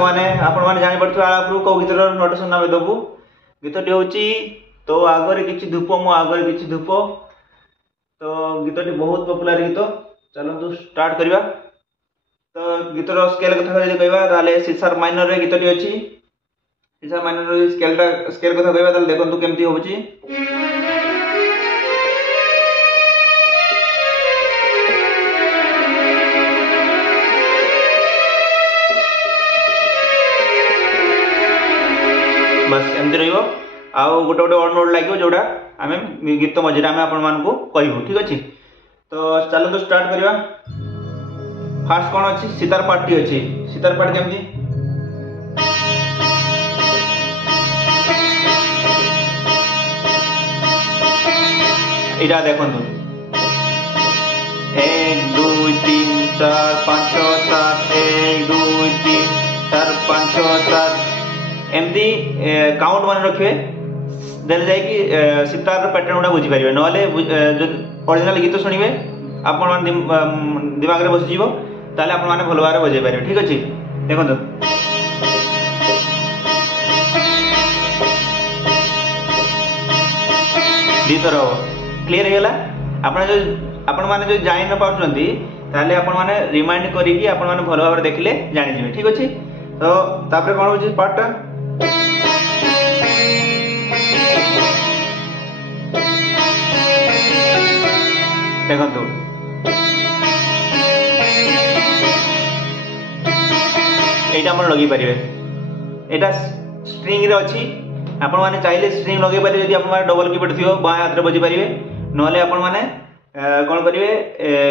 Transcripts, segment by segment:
मैंने आपण मैंने जानी पड़थु आगु को गीतर नोटेशन नाम दबु गीतटी होची तो आगरे किछि धूप मो आगरे किछि धूप। तो गीतटी बहुत पॉपुलर गीत। चलतु स्टार्ट करबा। तो गीतर स्केल कथा जदि कहबा ताले सी शार्प माइनर रे गीतटी अछि। सी शार्प माइनर रे स्केल कथा कहबा ताले देखंतु केमती होउची। बस एमती रहिबो। आउ गोटे गोटे वर्ड नोट लागो जोड़ा आम गीत मझे आम आपण मानकु कहबो ठीक अछि। तो चलो तो स्टार्ट करबा। फास्ट कोन अछि सितार पार्ट टी अछि। सितार पार्ट केमती इडा देखंतु 1 2 3 4 5 6 7 1 2 3 4 5 6 7 एमती काउंट मन रखिए देले जाय कि सितार पैटर्न उडा बुझी परिबे। नले जो ओरिजिनल गीत सुनिबे आपण मान दिमाग रे बस जीवो ताले आपण माने भलो बारे बजे परिबे ठीक अछि। देखो तो दीतर क्लियर हे गेला। आपण माने जो जानि न पाउछंती ताले आपण माने रिमाइंड करी कि आपण माने भलो बारे देखले जानि जिवे ठीक अछि। तो तापर कोन होची पार्टटा देखो एटा मन लगी पारिबे। एटा स्ट्रिंग रे अछि। आपण माने चाहिले स्ट्रिंग लगे पारिबे। यदि आपण माने डबल कीपैड थियो बाय हाथ रे बजी पारिबे। नले आपण माने कोन करिवे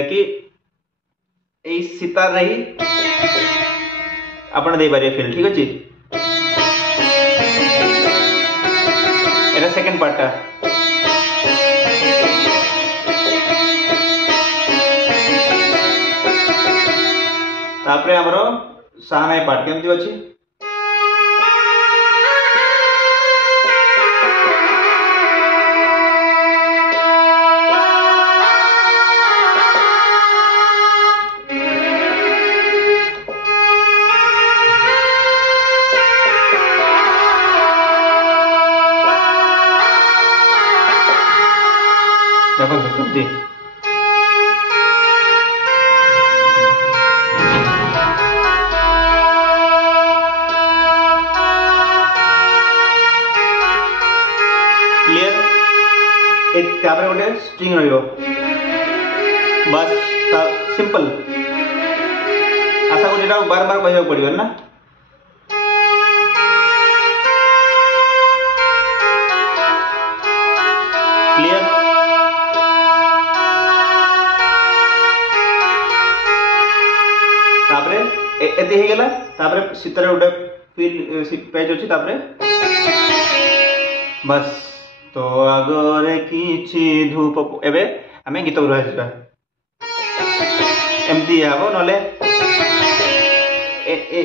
कि एई सितार रही आपण दे पारिबे फील ठीक अछि। एटा सेकंड पार्टटा तापरे हमरो सानाई पार्ट केमती अछि। देखो केमती तापर गोटे स्ट्रिंग रहिबो। बस सिंपल आशा को जेटा बार बार कहबा पड़िबो ना। क्लियर तापर एते हे गेला। तापर सितार गोटे फील पेज अछि। तापर बस तो आगरे किछि धूप एबे हमें गीत गुरु आजिबा एमती आबो। नले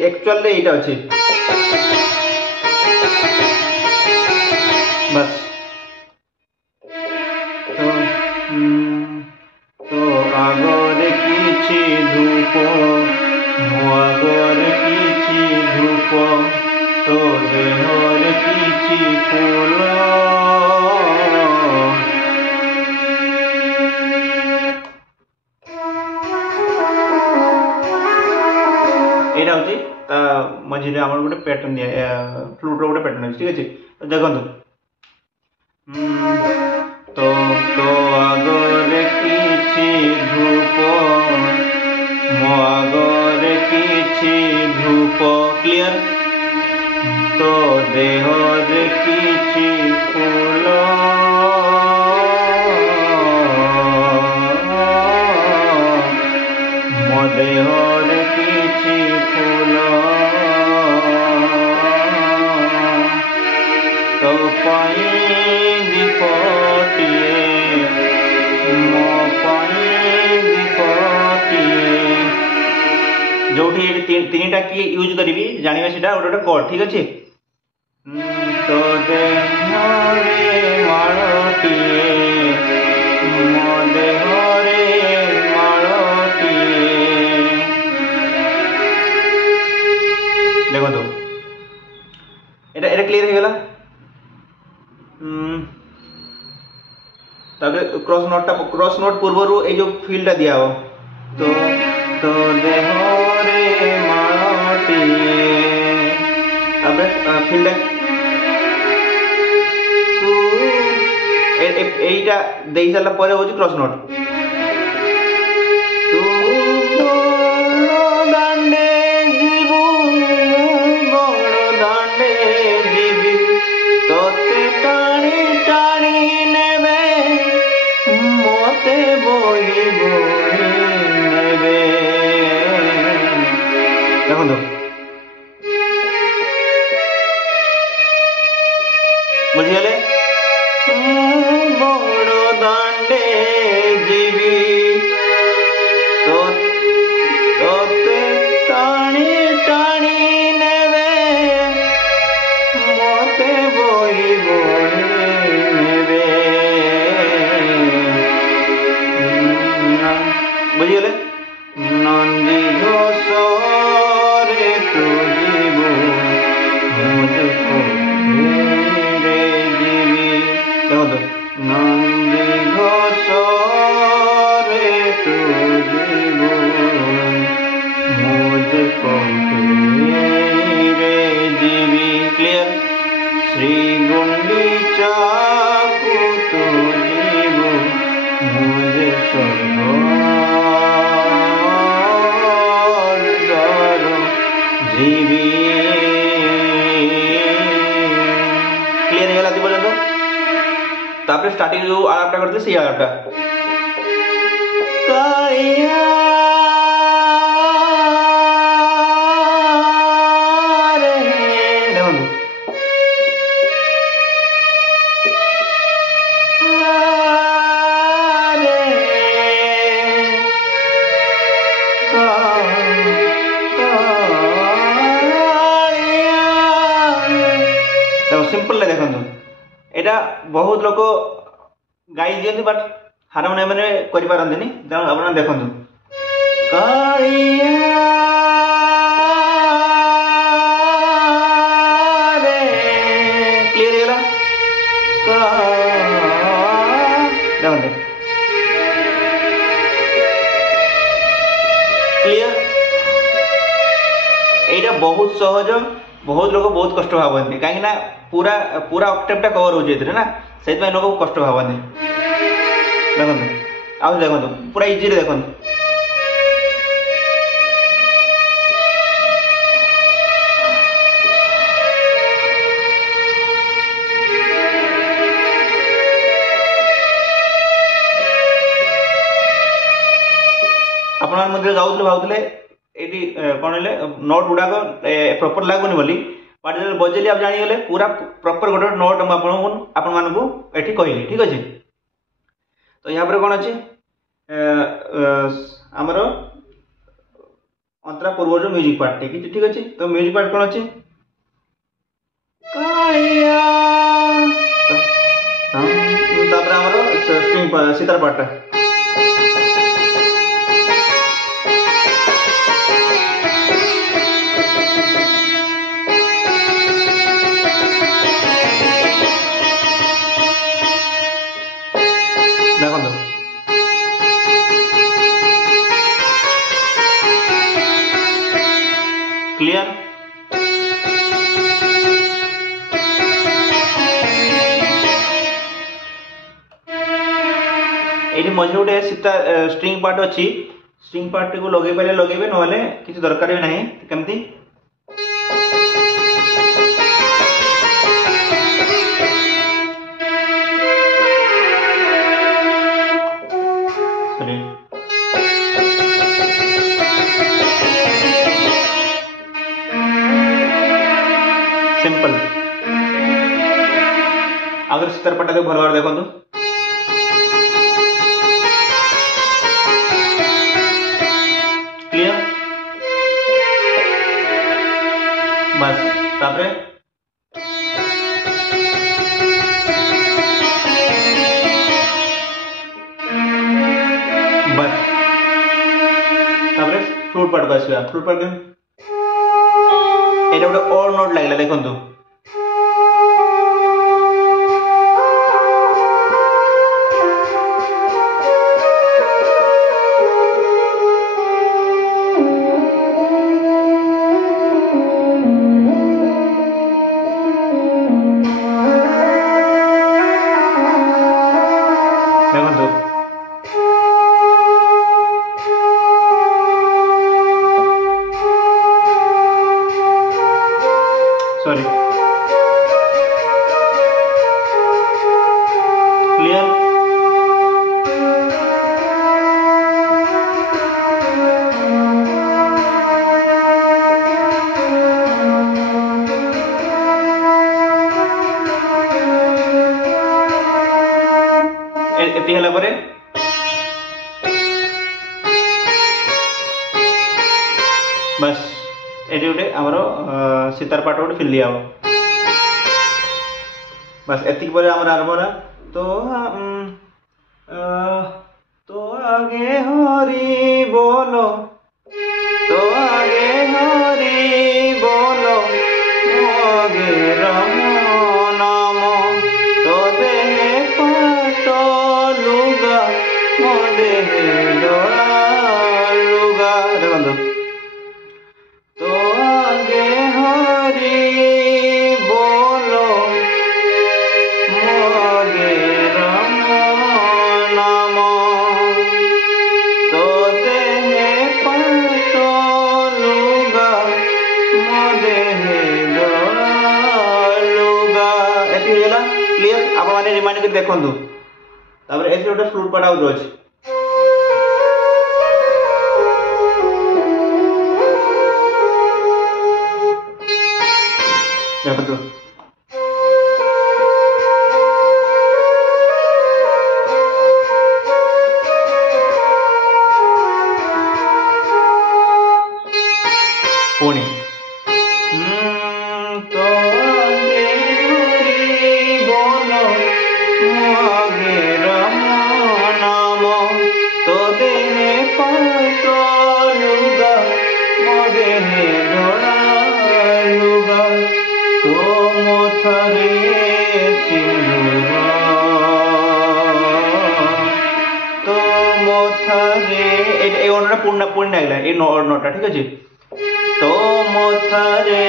एक्चुअल रे एटा अछि। बस तो आगरे किछि धूप मो आगरे किछि धूप तो देहरे किछि फूल एटा होची मझे आम गोटे पैटर्न दिया फ्लूट रो गोटे पैटर्न अछि ठीक अछि। देखंतु तो तो आगरे किछि धूप मो आगरे किछि धूप क्लियर। तो देहरे किछि फूल मो देहरे किछि फूल तो पाई दीपटिए मो पाई दीपटिए जो तीनटा की यूज करी जानिबा सेटा गोटे गोटे कोड ठीक अछि। तो देहरे माळटिए मो देहरे माळटिए देखो क्लियर हो गला क्रॉस नोट पूर्व ये जो फील्ड दिया हो तो तो देह रे माटी फील्ड এইটা দেই সারা পরে হচ্ছে ক্রস নোট তু বড় দান্ডে জীবু বড় দান্ডে জীবি তোতে টানি টানি নেবে মতে বই বই নেবে দেখুন তো বুঝিগলে বড় দান্ডে জীবি তোতে টানি টানি নেবে মতে বই বই নেবে বুঝিগলে নন্দী ঘোষরে তু জীব মুঝকো রে জীবি দেখো তো নন্দী ঘোষরে তু জীব মুঝকো রে জীবি ক্লিয়ার শ্রী গুন্ডিচা কু তু জীব মুঝে স্বর্গ जीवी क्लियर है आदि पर्यंत तापर स्टार्टिंग जो आलापटा करते से आलापटा काया रे देखो सिंपल देखो एटा बहुत लोग गाई दियंती बट हारमोनियम में करि पारंतिनी जण आपन देखंतु कालिया रे क्लियर हैला का देखंतु क्लियर एटा बहुत सहज बहुत लोग बहुत कष्ट भावती कहीं ना पूरा पूरा ऑक्टेवटा कवर हो जाए ना से लोग कष्ट भावती देखो आउ देखो पूरा इजी देखो आपण मध्य जाऊले भावुले एटी कौन है नोट गुड़ाक प्रॉपर लगुनि बोली बट जो बजेली आप जानीगले पूरा प्रॉपर गोटे नोट आपण मानू एटी कहली ठीक अच्छे तो यहाँ पर कौन अच्छे आमर अंतरा पूर्व जो म्यूजिक पार्ट ठीक अच्छे तो म्यूजिक पार्ट कौन अच्छे आमर स्ट्रिंग सितार पार्ट देखो क्लियर ये मझे गोटे सीता स्ट्रिंग पार्ट अच्छी स्ट्रिंग पार्ट को लगे पारे लगे ना किसी दरकार भी नहीं केमती सिंपल अगर सितार पट्टा भल भाव देखो क्लियर बस तापरे बस तापरे फ्लूट पार्ट को आसवा फ्लूट पार्ट एटा गोटे और नोट लगला देखो एति हला परे बस एटी गोटे आमर सितार पार्ट गोटे फिल दिया बस एति पर आमर आरंभ होला तो आगे हरि बोलो तो आगे हरि बोलो आगे राम नाम तो देहे पाट लुगा मो देहे दड़ा लुगा देखो तो आगे हरि बोलो मोगे राम नाम तो देहे पाट लुगा मो देहे दड़ा लुगा एति होला क्लियर आपण माने रिमाइंड कर देखंतु तापर एति गोटे फ्लूट पार्ट आउट अछि देखंतु पुणी तो आगे हरि बोलो आगे राम नाम तो देहे पाट लुगा मो देहे दड़ा लुगा तो मोथरे सिंदूर तो मोथरे ए ओनरा पूर्ण पूर्ण आइला ए नोटा ठीक अछि तो मोथरे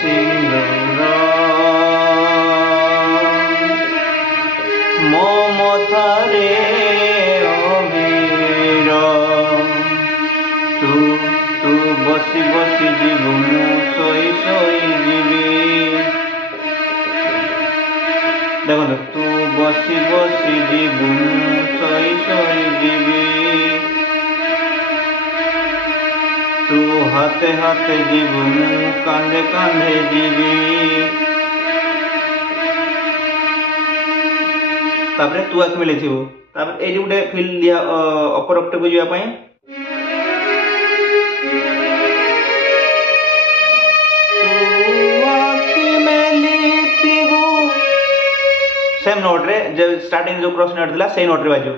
सिंदूर मो मोथरे अबीर तू तू बसी बसी जीवु मु सोई सोई जीवी देखो तू बसी बसी जीवु मु सोई सोई जीवी तू हाथे हाथे जीवु मु कांधे कांधे जीवी तापरे तू आके मिले थिबो तापरे एडी गुटे फील दिया अपर ऑक्टेव को जिया पई सेम नोट रे जब स्टार्टिंग जो क्रॉस नोट दिला सेम नोट रे बाजो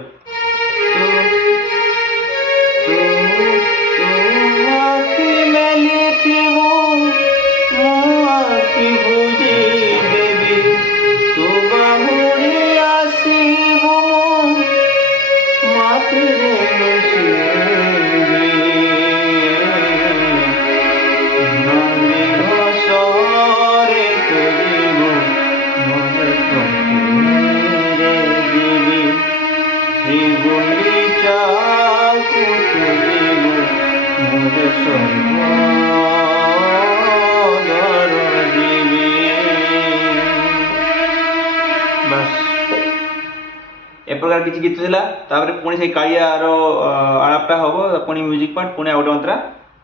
ए प्रकार किसी गीत थिला तापर पुणी से कालियार आलापटा हबो पुणी म्यूजिक पार्ट पुणी आउट अंतरा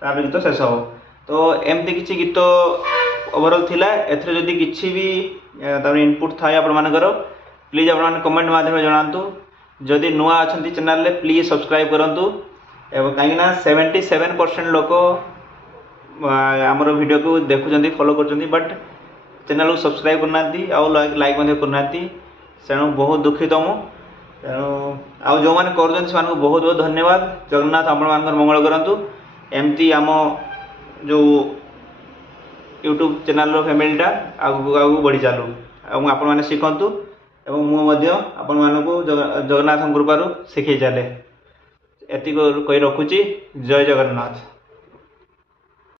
तापर गीत शेष हबो तो एमती किसी गीत ओवरऑल थिला एथरे जदी किछि भी तापर इनपुट थाय आपण मानकर प्लीज आपण मान कमेंट माध्यम जणांतु जदी नुआ अछंती चैनल ले प्लीज सब्सक्राइब करंतु एवं काईना 77% लोक हमर वीडियो को देखुचंती फॉलो करचंती बट चैनल को सब्सक्राइब करनांती आ लाइक मध्ये करनांती सेणु बहुत दुखित मु तेणु आउ जो मैंने कर बहुत बहुत धन्यवाद जगन्नाथ आपण मान मंगल करंतु एमती आम जो यूट्यूब चैनल फैमिलीटा आगु आगु बढ़ी चलू और आपण मैंने शिखंतु एवं मुझे आपण मानक जगन्नाथ कृपारू शिखे चले एति कही रखुची जय जगन्नाथ।